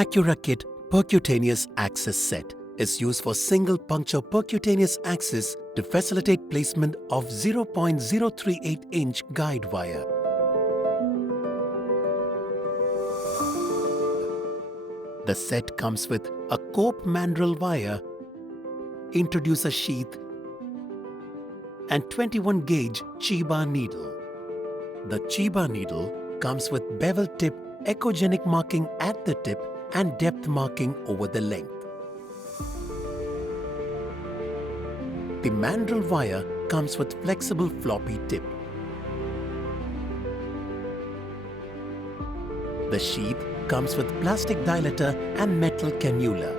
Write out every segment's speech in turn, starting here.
Accura Kit Percutaneous Access Set is used for single puncture percutaneous access to facilitate placement of 0.038-inch guide wire. The set comes with a cope mandrel wire, introducer sheath, and 21-gauge Chiba needle. The Chiba needle comes with bevel tip echogenic marking at the tip and depth marking over the length. The mandrel wire comes with flexible floppy tip. The sheath comes with plastic dilator and metal cannula.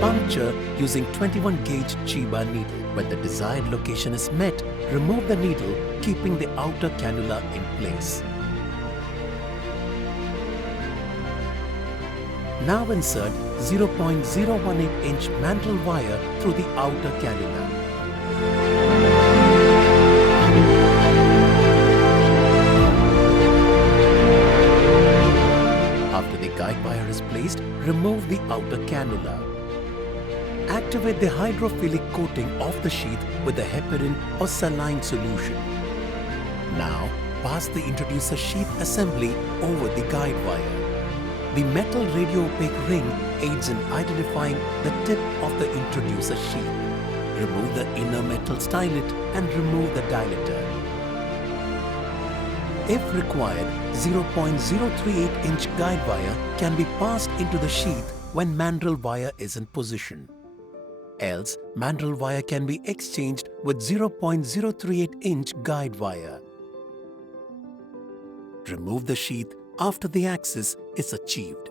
Puncture using 21-gauge Chiba needle. When the desired location is met, remove the needle, keeping the outer cannula in place. Now insert 0.018-inch mandrel wire through the outer cannula. After the guide wire is placed, remove the outer cannula. Activate the hydrophilic coating of the sheath with the heparin or saline solution. Now, pass the introducer sheath assembly over the guide wire. The metal radio-opaque ring aids in identifying the tip of the introducer sheath. Remove the inner metal stylet and remove the dilator. If required, 0.038-inch guide wire can be passed into the sheath when mandrel wire is in position. Else, mandrel wire can be exchanged with 0.038-inch guide wire. Remove the sheath after the access is achieved.